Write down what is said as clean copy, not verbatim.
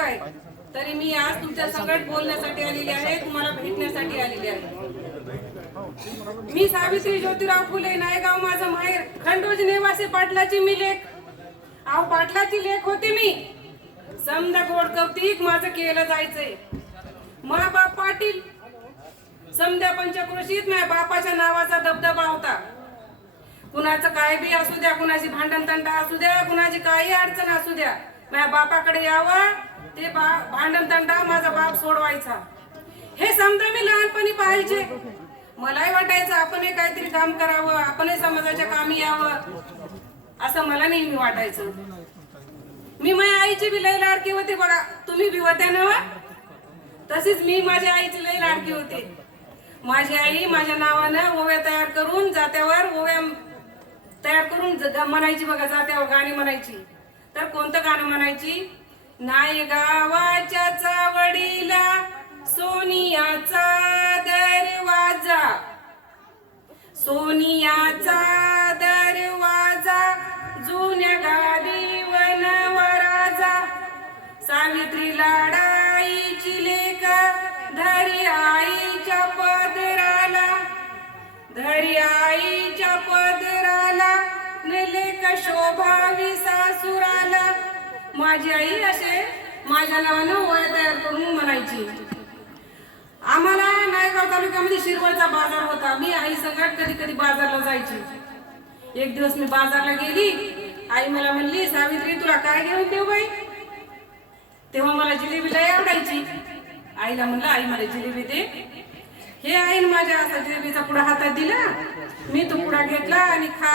आहे, तरी मी आज तुमच्या संगत बोलण्यासाठी आलेली आहे, तुम्हाला भेटण्यासाठी आलेली आहे. मी सावित्री ज्योतिराव फुले, नायगाव माझं माहेर, खंडोजी नेवासे पाटलाची मी लेख. अहो पाटलाची लेख होते मी. समजा गोड कौतिक माझं केलं जायचंय. मा बाप पाटील, समजा पंचक्रोशीत माझ्या बापाच्या नावाचा दबदबा होता. कुणाचं काय बी असू द्या, कुणाची भांडण तंटा असू द्या, कुणाची काही अडचण असू द्या, माझ्या बापाकडे यावं, ते भांडण तंटा माझा बाप सोडवायचा. हे समजा मी लहानपणी पाहायचे. मलाही वाटायचं आपणही काहीतरी काम करावं, आपणही समाजाच्या कामी यावं, असं मला नेहमी वाटायचं. मी माझ्या आईची बी लई लाडकी होते बघा. तुम्ही बी होत्या ना? तशीच मी माझ्या आईची लई लाडकी होते. माझी आई माझ्या नावानं ओव्या तयार करून, जात्यावर ओव्या तयार करून म्हणायची बघा. जात्यावर गाणी म्हणायची. तर कोणतं गाणं म्हणायची? नाय गावाच्या चावडीला सोनियाचा दरवाजा, सोनियाचा दरवाजा, जुन्या गादी वनवराजा, सावित्री लाडाईची लेक, धरी आईच्या पदराला, धरी आईच्या पदराला, लेक शोभावी सासुराला. माझी आई असे माझ्या नावानं ओव्या तयार करून म्हणायची. आम्हाला नायगाव तालुक्यामध्ये शिरवळचा बाजार होता. मी आई संगत कधी कधी बाजारला जायची. एक दिवस मी बाजारला गेली. आई मला म्हणली, सावित्री तुला काय घेऊन देऊ बाई? तेव्हा मला जिलेबी लय आवडायची. आईला म्हणलं, आई मला जिलेबी दे. हे आईने माझ्या असा जिलेबीचा पुडा हातात दिला. मी तो पुडा घेतला आणि खा